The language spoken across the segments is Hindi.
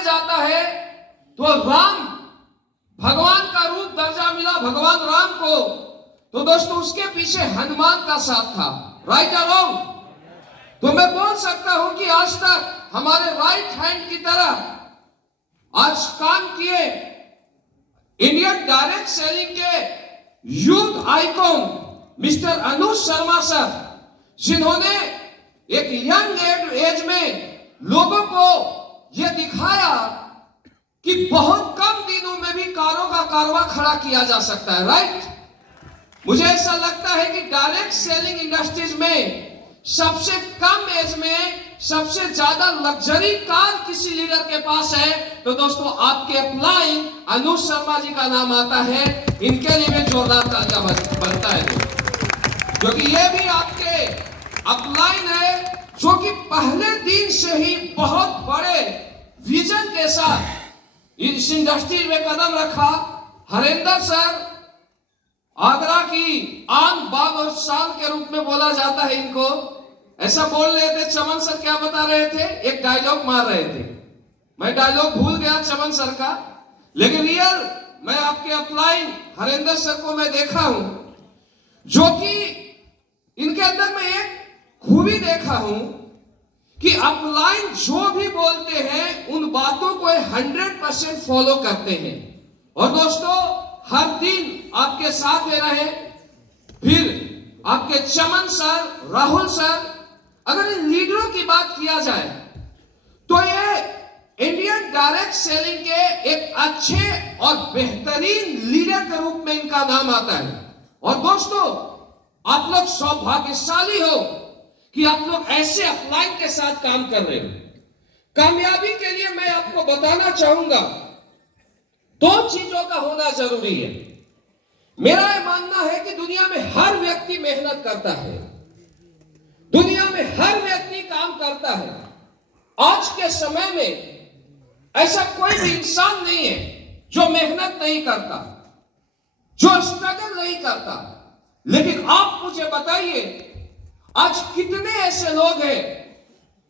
माने जाता है तो राम भगवान का रूप दर्जा मिला भगवान राम को, तो दोस्तों उसके पीछे हनुमान का साथ था। राइट और रॉन्ग? तो मैं बोल सकता हूं कि आज तक हमारे राइट हैंड की तरह आज काम किए इंडियन डायरेक्ट सेलिंग के youth icon mister Anuj Sharma sir, जिन्होंने एक यंग एज में लोगों को यह दिखाया कि बहुत कम दिनों में भी कारों का कारवा खड़ा किया जा सकता है। राइट? मुझे ऐसा लगता है कि डायरेक्ट सेलिंग इंडस्ट्रीज में सबसे कम एज में सबसे ज्यादा लग्जरी कार किसी लीडर के पास है तो दोस्तों आपके अपलाइन अनुज शर्मा जी का नाम आता है। इनके लिए भी जोरदार तालियां बनता है, क्योंकि ये भी आपके अपलाइन है जो कि पहले दिन से ही बहुत बड़े विजन के साथ इस इंडस्ट्री में कदम रखा। हरेंद्र सर आगरा की आन बाग और शान के रूप में बोला जाता है इनको। ऐसा बोल रहे थे, चमन सर क्या बता रहे थे, एक डायलॉग मार रहे थे, मैं डायलॉग भूल गया चमन सर का, लेकिन रियल मैं आपके अपलाइन हरेंद्र सर को मैं देखा हूं, जो कि इनके अंदर मैं एक खूबी देखा हूं कि अपलाइन जो भी बोलते हैं उन बातों को 100% फॉलो करते हैं। और दोस्तों हर दिन आपके साथ में रहे, फिर आपके चमन सर, राहुल सर, अगर इन लीडरों की बात किया जाए तो ये इंडियन डायरेक्ट सेलिंग के एक अच्छे और बेहतरीन लीडर के रूप में इनका नाम आता है। और दोस्तों आप लोग सौभाग्यशाली हो कि आप लोग ऐसे अपलाइन के साथ काम कर रहे हो। कामयाबी के लिए मैं आपको बताना चाहूंगा दो चीजों का होना जरूरी है। मेरा यह मानना है कि दुनिया में हर व्यक्ति मेहनत करता है, दुनिया में हर व्यक्ति काम करता है। आज के समय में ऐसा कोई भी इंसान नहीं है जो मेहनत नहीं करता, जो स्ट्रगल नहीं करता। लेकिन आप मुझे बताइए आज कितने ऐसे लोग हैं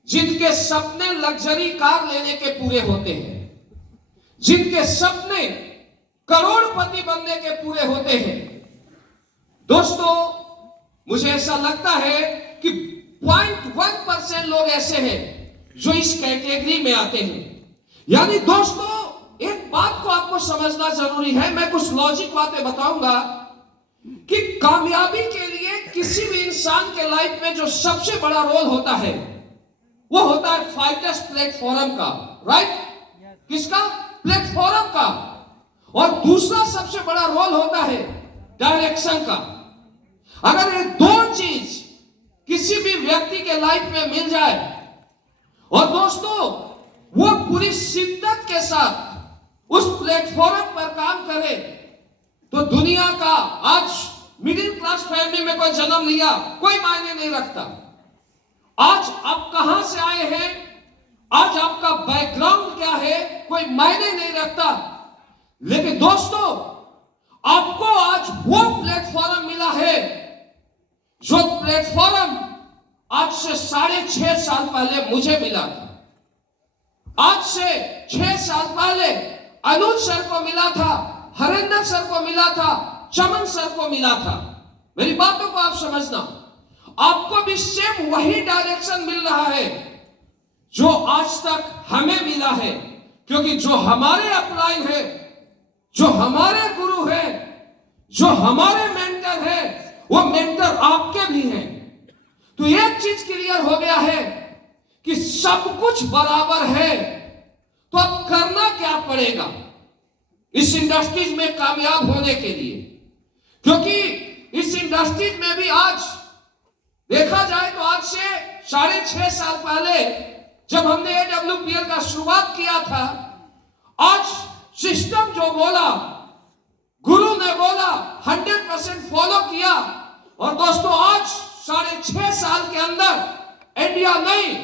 जिनके सपने लग्जरी कार लेने के पूरे होते हैं, जिनके सपने करोड़पति बनने के पूरे होते हैं। दोस्तों मुझे ऐसा लगता है कि 0.1% लोग ऐसे हैं जो इस कैटेगरी में आते हैं। यानी दोस्तों एक बात को आपको समझना जरूरी है, मैं कुछ लॉजिक बातें बताऊंगा कि कामयाबी के लिए किसी भी इंसान के लाइफ में जो सबसे बड़ा रोल होता है वो होता है फाइटर्स प्लेटफॉर्म का। राइट? किसका? प्लेटफॉर्म का। और दूसरा सबसे बड़ा रोल होता है डायरेक्शन का। अगर ये दो चीज किसी भी व्यक्ति के लाइफ में मिल जाए और दोस्तों वो पूरी शिद्दत के साथ उस प्लेटफॉर्म पर काम करे तो दुनिया का आज मिडिल क्लास फैमिली में कोई जन्म लिया कोई मायने नहीं रखता। आज आप कहां से आए हैं, आज आपका बैकग्राउंड क्या है, कोई मायने नहीं रखता। लेकिन दोस्तों आपको आज वो प्लेटफॉर्म मिला है जो प्लेटफॉर्म आज से 6.5 साल पहले मुझे मिला था, आज से 6 साल पहले अनुज सर को मिला था, हरेंद्र सर को मिला था, चमन सर को मिला था। मेरी बातों को आप समझना, आपको भी सेम वही डायरेक्शन मिल रहा है जो आज तक हमें मिला है, क्योंकि जो हमारे अपलाइन है, जो हमारे गुरु है, जो हमारे मेंटर है, वो मेंटर आपके भी हैं। तो एक चीज क्लियर हो गया है कि सब कुछ बराबर है, तो अब करना क्या पड़ेगा इस इंडस्ट्रीज में कामयाब होने के लिए। क्योंकि इस इंडस्ट्रीज में भी आज देखा जाए तो आज से 6.5 साल पहले जब हमने AWPL का शुरुआत किया था, आज सिस्टम जो बोला, गुरु ने बोला, 100% फॉलो किया। और दोस्तों आज 6.5 साल के अंदर इंडिया नहीं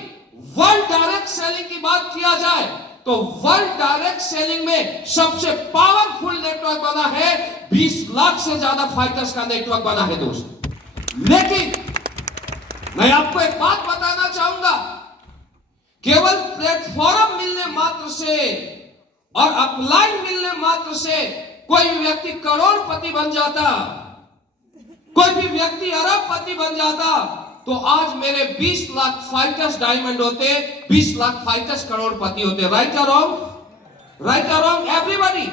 वर्ल्ड डायरेक्ट सेलिंग की बात किया जाए तो वर्ल्ड डायरेक्ट सेलिंग में सबसे पावरफुल नेटवर्क बना है, 20 लाख से ज्यादा फाइटर्स का नेटवर्क बना है दोस्तों। लेकिन मैं आपको एक बात बताना चाहूंगा, केवल प्लेटफॉर्म मिलने मात्र से और अपलाइन मिलने मात्र से कोई भी व्यक्ति करोड़पति बन जाता, कोई भी व्यक्ति अरबपति बन जाता, तो आज मेरे 20 लाख फाइटर्स डायमंड होते, 20 लाख फाइटर्स करोड़पति होते। राइट और रॉन्ग? राइट और रॉन्ग एवरीबॉडी?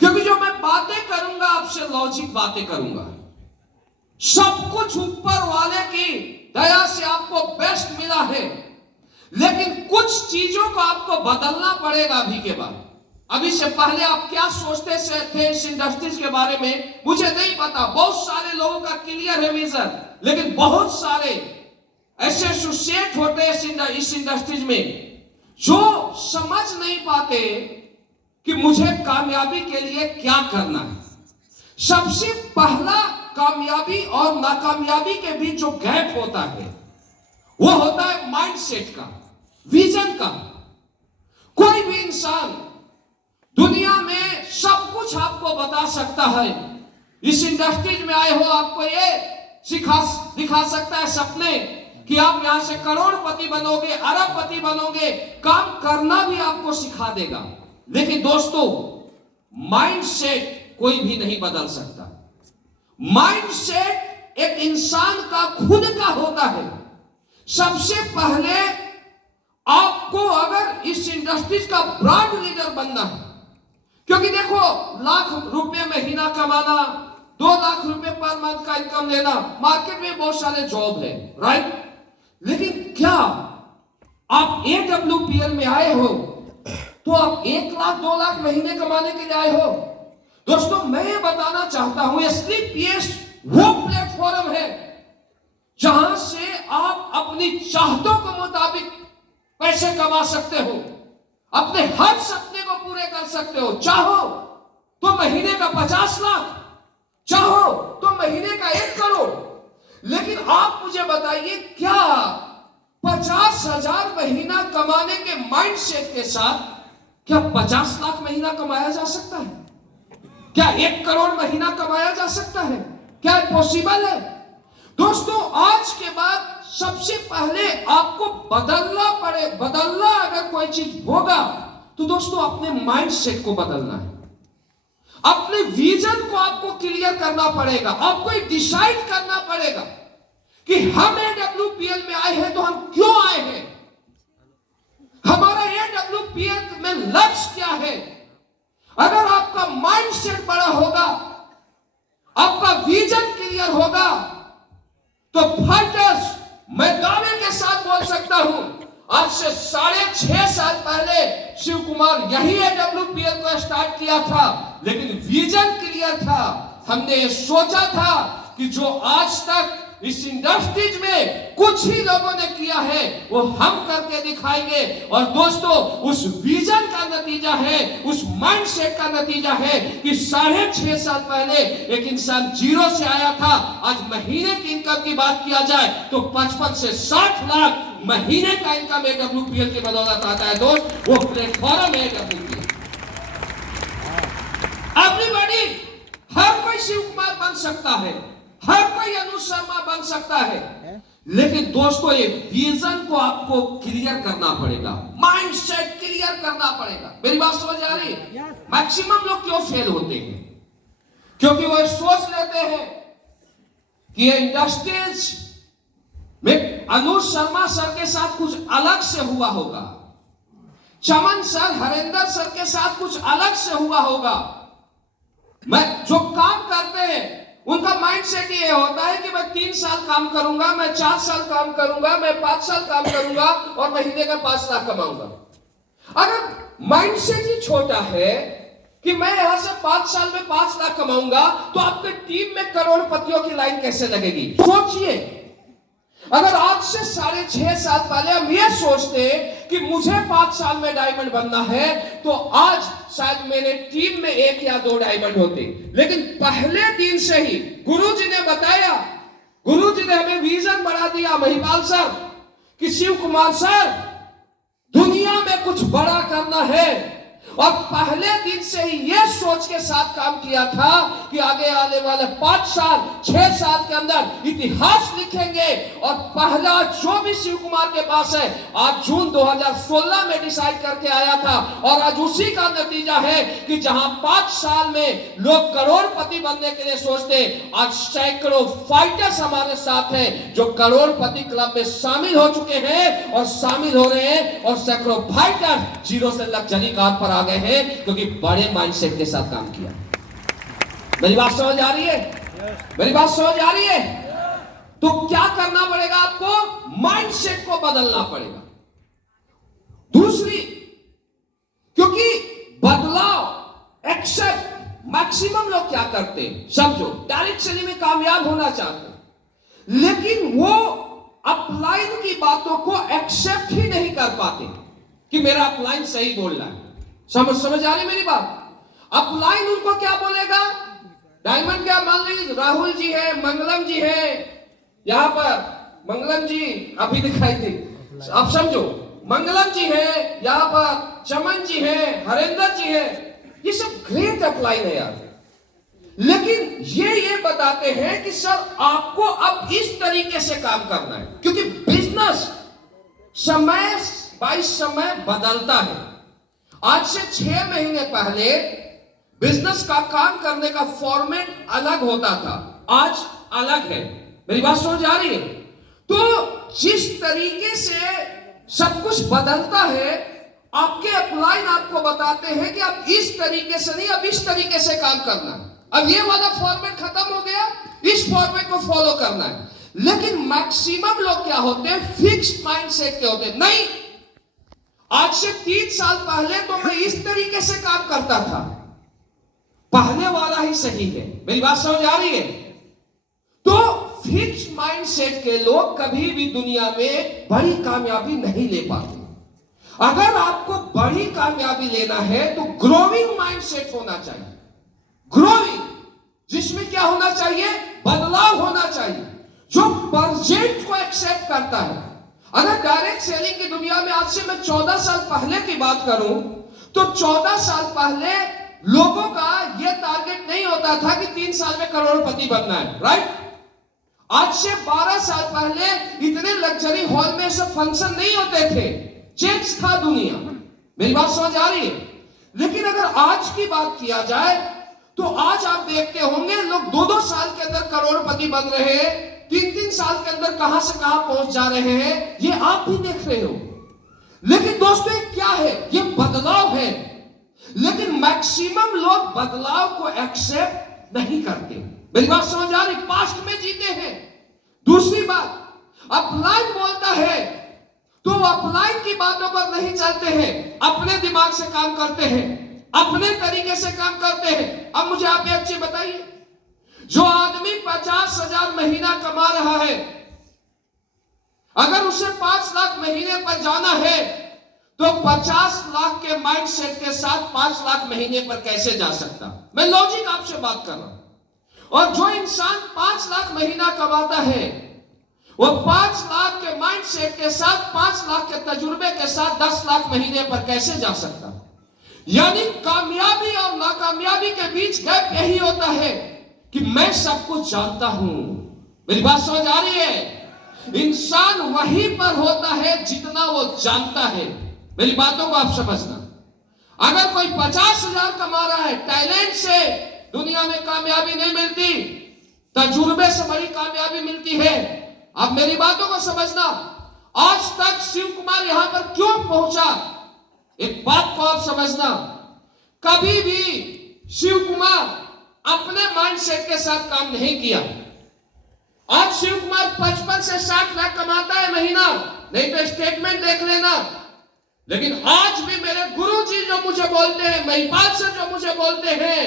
क्योंकि जो मैं बातें करूंगा आपसे लॉजिक बातें करूंगा। सब कुछ ऊपर वाले की दया से आपको बेस्ट मिला है, लेकिन कुछ चीजों को आपको बदलना पड़ेगा अभी के बाद। अभी से पहले आप क्या सोचते थे इस इंडस्ट्रीज के बारे में मुझे नहीं पता। बहुत सारे लोगों का क्लियर है विजन, लेकिन बहुत सारे ऐसे एसोसिएट होते हैं इस इंडस्ट्रीज में जो समझ नहीं पाते कि मुझे कामयाबी के लिए क्या करना है। सबसे पहला कामयाबी और नाकामयाबी के बीच जो गैप होता है वो होता है माइंडसेट का, विजन का। कोई भी इंसान दुनिया में सब कुछ आपको बता सकता है। इस इंडस्ट्रीज में आए हो, आपको ये दिखा सकता है सपने कि आप यहां से करोड़पति बनोगे, अरबपति बनोगे, काम करना भी आपको सिखा देगा। लेकिन दोस्तों, माइंडसेट कोई भी नहीं बदल सकता। माइंडसेट एक इंसान का खुद का होता है। सबसे पहले आपको अगर इस इंडस्ट्रीज का ब्रांड लीडर बनना है, क्योंकि देखो लाख रुपए महीना कमाना, 2 लाख रुपए पर मंथ का इनकम लेना, मार्केट में बहुत सारे जॉब है, राइट? लेकिन क्या आप AWPL में आए हो तो आप 1 लाख 2 लाख महीने कमाने के लिए आए हो? दोस्तों, मैं ये बताना चाहता हूं SleepPS वो प्लेटफॉर्म है जहां से आप अपनी चाहतों के मुताबिक पैसे कमा सकते हो, अपने हर सपने को पूरे कर सकते हो। चाहो तो महीने का 50 लाख, चाहो तो महीने का 1 करोड़। लेकिन आप मुझे बताइए, क्या 50,000 महीना कमाने के माइंडसेट के साथ क्या 50 लाख महीना कमाया जा सकता है? क्या 1 करोड़ महीना कमाया जा सकता है? क्या पॉसिबल है? दोस्तों, आज के बाद सबसे पहले आपको बदलना अगर कोई चीज होगा तो दोस्तों अपने माइंडसेट को बदलना है। अपने विजन को आपको क्लियर करना पड़ेगा। आपको डिसाइड करना पड़ेगा कि हम AWPL में आए हैं तो हम क्यों आए हैं, हमारा AWPL में लक्ष्य क्या है। अगर आपका माइंडसेट बड़ा होगा, आपका विजन क्लियर होगा, तो फाइटर्स, मैं दावे के साथ बोल सकता हूं, आज से 6.5 साल पहले शिव कुमार यही AWPL को स्टार्ट किया था, लेकिन विजन क्लियर था। हमने ये सोचा था कि जो आज तक इस इंडस्ट्रीज में कुछ ही लोगों ने किया है वो हम करके दिखाएंगे। और दोस्तों, उस विजन का नतीजा है, उस माइंडसेट का नतीजा है कि 6.5 साल पहले एक इंसान 0 से आया था। आज महीने की इनकम की बात किया जाए तो 55 से 60 लाख महीने का इनकम AWPL की बदौलत आता है। दोस्त, वो प्लेटफॉर्म है AWPL। एवरीबॉडी, हर कोई शिव कुमार बन सकता है, हर कोई अनुज शर्मा बन सकता है, लेकिन दोस्तों ये विजन को आपको क्लियर करना पड़ेगा, माइंडसेट क्लियर करना पड़ेगा। मेरी बात समझ आ रही है? मैक्सिमम लोग क्यों फेल होते हैं? क्योंकि वो सोच लेते हैं कि ये इंडस्ट्रीज में अनुज शर्मा सर के साथ कुछ अलग से हुआ होगा, चमन सर, हरेंद्र सर के साथ कुछ अलग से हुआ होगा। मैं जो काम करते हैं उनका माइंडसेट ये होता है कि मैं 3 साल काम करूंगा, मैं 4 साल काम करूंगा, मैं 5 साल काम करूंगा और महीने का 5 लाख कमाऊंगा। अगर माइंडसेट ही छोटा है कि मैं यहां से 5 साल में 5 लाख कमाऊंगा, तो आपके टीम में करोड़पतियों की लाइन कैसे लगेगी? सोचिए, अगर आज से 6.5 साल पहले हम ये सोचते कि मुझे 5 साल में डायमंड बनना है, तो आज शायद मेरे टीम में 1 या 2 डायमंड होते। लेकिन पहले दिन से ही गुरुजी ने बताया, गुरुजी ने हमें विजन बढ़ा दिया, महिपाल सर, कि शिव कुमार सर, दुनिया में कुछ बड़ा करना है और पहले दिन से ही ये सोच के साथ काम किया था कि आगे आने वाले 5 साल 6 साल के अंदर इतिहास लिखेंगे। और पहला जो भी शिव कुमार के पास है आज जून 2016 में डिसाइड करके आया था, और आज उसी का नतीजा है कि जहां 5 साल में लोग करोड़पति बनने के लिए सोचते, आज सैकड़ों फाइटर्स हमारे साथ हैं जो करोड़पति क्लब में शामिल हो चुके हैं और शामिल हो रहे हैं, और सैकड़ों फाइटर जीरो से लग्जरी कार पर आ गए हैं क्योंकि बड़े माइंडसेट के साथ काम किया। मेरी बात समझ आ रही है? मेरी बात समझ आ रही है? तो क्या करना पड़ेगा? आपको माइंडसेट को बदलना पड़ेगा। दूसरी, क्योंकि बदलाव एक्सेप्ट मैक्सिमम लोग क्या करते हैं, समझो, डायरेक्ट सेलिंग में कामयाब होना चाहते हैं, लेकिन वो अपलाइन की बातों को एक्सेप्ट ही नहीं कर पाते कि मेरा अपलाइन सही बोल रहा है। समझ आ रही मेरी बात? अपलाइन उनको क्या बोलेगा? डायमंड क्या, मान लीजिए राहुल जी है, मंगलम जी है, यहां पर मंगलम जी अभी दिखाई थी, आप समझो, मंगलम जी है, यहां पर चमन जी है, हरेंद्र जी है, ये सब ग्रेट अपलाइन है यार। लेकिन ये बताते हैं कि सर आपको अब इस तरीके से काम करना है, क्योंकि बिजनेस समय बाय समय बदलता है। आज से 6 महीने पहले बिजनेस का काम करने का फॉर्मेट अलग होता था, आज अलग है। मेरी बात समझ आ रही है? तो जिस तरीके से सब कुछ बदलता है, आपके अपलाइन आपको बताते हैं कि आप इस तरीके से नहीं, अब इस तरीके से काम करना है। अब ये वाला फॉर्मेट खत्म हो गया, इस फॉर्मेट को फॉलो करना है। लेकिन मैक्सिमम लोग क्या होते हैं, फिक्स्ड माइंडसेट के होते हैं। नहीं, आज से 3 साल पहले तो मैं इस तरीके से काम करता था, पहले वाला ही सही है। मेरी बात समझ आ रही है? तो फिक्स्ड माइंडसेट के लोग कभी भी दुनिया में बड़ी कामयाबी नहीं ले पाते। अगर आपको बड़ी कामयाबी लेना है तो ग्रोइंग माइंडसेट होना चाहिए। ग्रोइंग, जिसमें क्या होना चाहिए, बदलाव होना चाहिए, जो प्रेजेंट को एक्सेप्ट करता है। अगर डायरेक्ट सेलिंग की दुनिया में आज से मैं 14 साल पहले की बात करूं तो 14 साल पहले लोगों का यह टारगेट नहीं होता था कि 3 साल में करोड़पति बनना है, राइट? आज से 12 साल पहले इतने लग्जरी हॉल में सब फंक्शन नहीं होते थे, चेंज था दुनिया। मेरी बात समझ आ रही है? लेकिन अगर आज की बात किया जाए तो आज आप देखते होंगे लोग 2-2 साल के अंदर करोड़पति बन रहे हैं, 3-3 साल के अंदर कहां से कहां पहुंच जा रहे हैं, ये आप भी देख रहे हो। लेकिन दोस्तों ये क्या है? ये बदलाव है। लेकिन मैक्सिमम लोग बदलाव को एक्सेप्ट नहीं करते। मेरी बात समझ आ रही? पास्ट में जीते हैं। दूसरी बात, अपलाइन बोलता है तो अपलाइन की बातों पर नहीं चलते हैं, अपने दिमाग से काम करते हैं, अपने तरीके से काम करते हैं। अब मुझे आप एक चीज बताइए, जो आदमी 50,000 महीना कमा रहा है, अगर उसे 5 लाख महीने पर जाना है तो 50 लाख के माइंडसेट के साथ 5 लाख महीने पर कैसे जा सकता? मैं लॉजिक आपसे बात कर रहा हूं। और जो इंसान 5 लाख महीना कमाता है वो 5 लाख के माइंडसेट के साथ, 5 लाख के तजुर्बे के साथ 10 लाख महीने पर कैसे जा सकता? यानी कामयाबी और नाकामयाबी के बीच गैप यही होता है कि मैं सब कुछ जानता हूं। मेरी बात समझ आ रही है? इंसान वहीं पर होता है जितना वो जानता है। मेरी बातों को आप समझना। अगर कोई 50,000 कमा रहा है, टैलेंट से दुनिया में कामयाबी नहीं मिलती, तजुर्बे से बड़ी कामयाबी मिलती है। अब मेरी बातों को समझना। आज तक शिव कुमार यहां पर क्यों पहुंचा, एक बात को आप समझना, कभी भी शिव कुमार अपने माइंडसेट के साथ काम नहीं किया। आज शिव कुमार 55 से 60 लाख कमाता है महीना, नहीं तो स्टेटमेंट देख लेना। लेकिन आज भी मेरे गुरुजी जो मुझे बोलते हैं, महिपाल से जो मुझे बोलते हैं,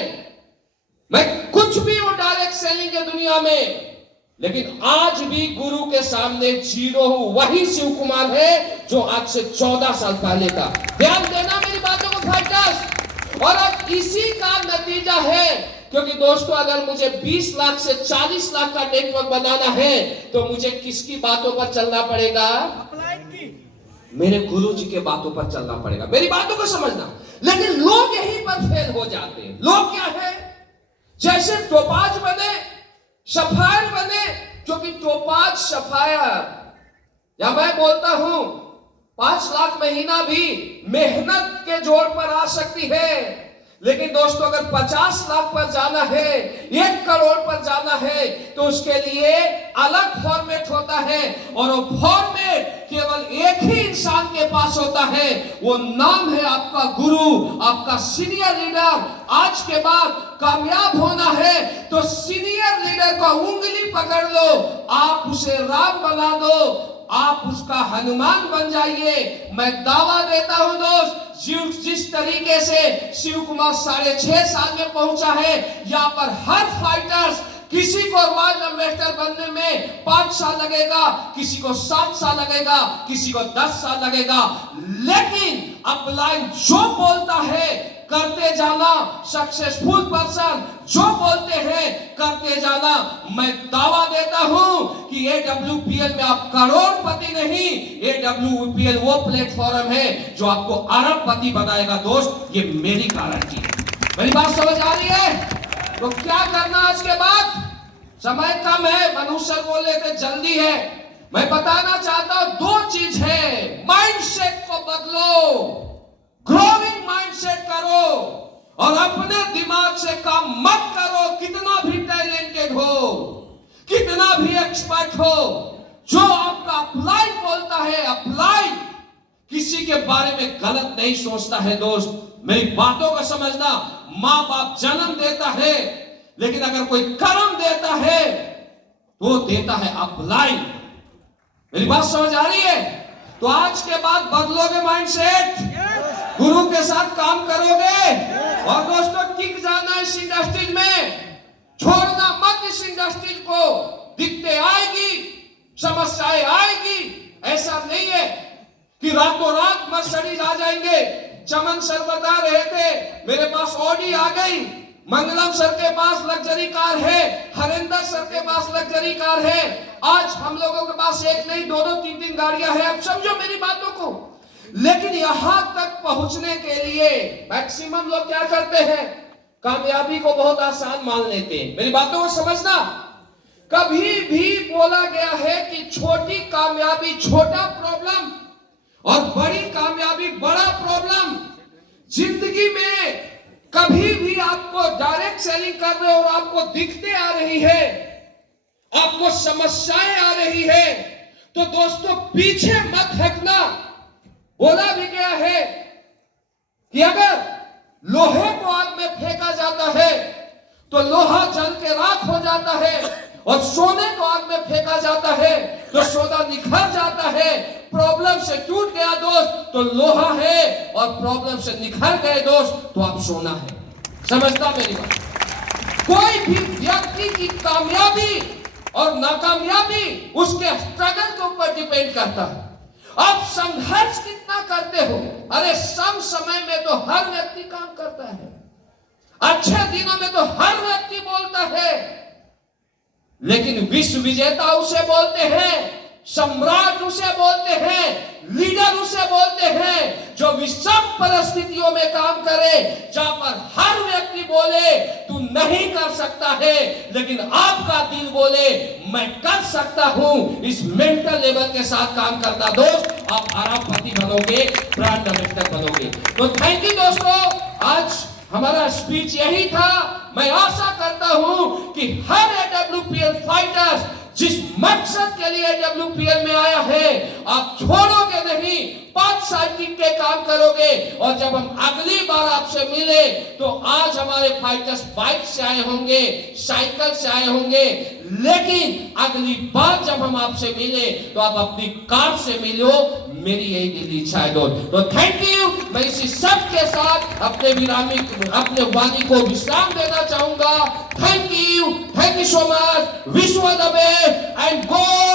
मैं कुछ भी हूं डायरेक्ट सेलिंग के दुनिया में, लेकिन आज भी गुरु के सामने जीरो हूं। वही शिव कुमार है जो आज से 14 साल पहले था। ध्यान देना मेरी बातों को फाइटर्स। और अब इसी का नतीजा है, क्योंकि दोस्तों अगर मुझे 20 लाख से 40 लाख का नेटवर्क बनाना है तो मुझे किसकी बातों पर चलना पड़ेगा? मेरे गुरु जी के बातों पर चलना पड़ेगा। मेरी बातों को समझना। लेकिन लोग यहीं पर फेल हो जाते हैं। लोग क्या है, जैसे टोपाज बने, सफायर बने, क्योंकि टोपाज सफायर, या मैं बोलता हूं 5 लाख महीना भी मेहनत के जोर पर आ सकती है, लेकिन दोस्तों अगर 50 लाख पर जाना है, 1 करोड़ पर जाना है, तो उसके लिए अलग फॉर्मेट होता है, और वो फॉर्मेट केवल एक ही इंसान के पास होता है। वो नाम है आपका गुरु, आपका सीनियर लीडर। आज के बाद कामयाब होना है तो सीनियर लीडर का उंगली पकड़ लो, आप उसे राम बना दो, आप उसका हनुमान बन जाइए। मैं दावा देता हूं दोस्त, जिस तरीके से शिव कुमार 6.5 साल में पहुंचा है, यहां पर हर फाइटर्स, किसी को वर्ल्ड एम्बेसडर बनने में 5 साल लगेगा, किसी को 7 साल लगेगा, किसी को 10 साल लगेगा, लेकिन अपलाइन जो बोलता है करते जाना, सक्सेसफुल पर्सन जो बोलते हैं करते जाना। मैं दावा देता हूं कि AWPL में आप करोड़पति नहीं, AWPL वो प्लेटफॉर्म है जो आपको अरबपति बनाएगा दोस्त, ये मेरी गारंटी है। मेरी बात समझ आ रही है? तो क्या करना आज के बाद? समय कम है, मनुष्य बोल रहे थे जल्दी है। मैं बताना चाहता हूं 2 चीज है, माइंडसेट को बदलो, ग्रोइंग माइंडसेट करो, और अपने दिमाग से काम मत करो, कितना भी टैलेंटेड हो, कितना भी एक्सपर्ट हो, जो आपका अप्लाई बोलता है, अप्लाई किसी के बारे में गलत नहीं सोचता है दोस्त। मेरी बातों को समझना, मां बाप जन्म देता है, लेकिन अगर कोई कर्म देता है तो देता है अप्लाई। मेरी बात समझ आ रही है? तो आज के बाद बदलोगे माइंडसेट, गुरु के साथ काम करोगे, और दोस्तों टिक जाना इस इंडस्ट्री में, छोड़ना मत इस इंडस्ट्री को। दिक्कतें आएगी, समस्याएं आएगी, ऐसा नहीं है कि रातों रात मर्सिडीज आ जाएंगे। चमन सर बता रहे थे मेरे पास ऑडी आ गई, मंगलम सर के पास लग्जरी कार है, हरेंद्र सर के पास लग्जरी कार है, आज हम लोगों के पास 1 नहीं 2-2 3-3 गाड़ियां हैं। आप समझो मेरी बातों को। लेकिन यहां तक पहुंचने के लिए मैक्सिमम लोग क्या करते हैं, कामयाबी को बहुत आसान मान लेते हैं। मेरी बातों को समझना, कभी भी बोला गया है कि छोटी कामयाबी छोटा प्रॉब्लम और बड़ी कामयाबी बड़ा प्रॉब्लम। जिंदगी में कभी भी आपको डायरेक्ट सेलिंग कर रहे हो और आपको दिक्कतें आ रही है, आपको समस्याएं आ रही है, तो दोस्तों पीछे मत हटना। बोला भी गया है कि अगर लोहे को आग में फेंका जाता है तो लोहा जल के राख हो जाता है, और सोने को आग में फेंका जाता है तो सोना निखर जाता है। प्रॉब्लम से टूट गया दोस्त तो लोहा है, और प्रॉब्लम से निखर गए दोस्त तो आप सोना है। समझता मेरी बात? कोई भी व्यक्ति की कामयाबी और नाकामयाबी उसके स्ट्रगल के ऊपर डिपेंड करता है। आप संघर्ष कितना करते हो? अरे सम समय में तो हर व्यक्ति काम करता है, अच्छे दिनों में तो हर व्यक्ति बोलता है, लेकिन विश्व विजेता उसे बोलते हैं, सम्राट उसे बोलते हैं, लीडर उसे बोलते हैं जो विषम परिस्थितियों में काम करे, जहां पर हर व्यक्ति बोले तू नहीं कर सकता है, लेकिन आपका दिल बोले मैं कर सकता हूं। इस मेंटल लेवल के साथ काम करता दोस्त आप अरबपति बनोगे, ब्रांड एम्बेसडर बनोगे। तो थैंक यू दोस्तों, आज हमारा स्पीच यही था। मैं आशा करता हूं कि हर AWPL फाइटर्स जिस मकसद के लिए AWPL में आया है, आप छोड़ोगे नहीं, 5 साल टिक के काम करोगे, और जब हम अगली बार आपसे मिले तो आज हमारे फाइटर्स बाइक से आए होंगे, साइकिल से आए होंगे, लेकिन अगली बार जब हम आपसे मिले तो आप अपनी कार से मिलो, मेरी यही दिली इच्छा है दोस्त। तो थैंक यू। मैं इसी सब के साथ अपने वाणी को विश्राम देना चाहूंगा। Thank you so much. विश्व द बेस्ट एंड गॉड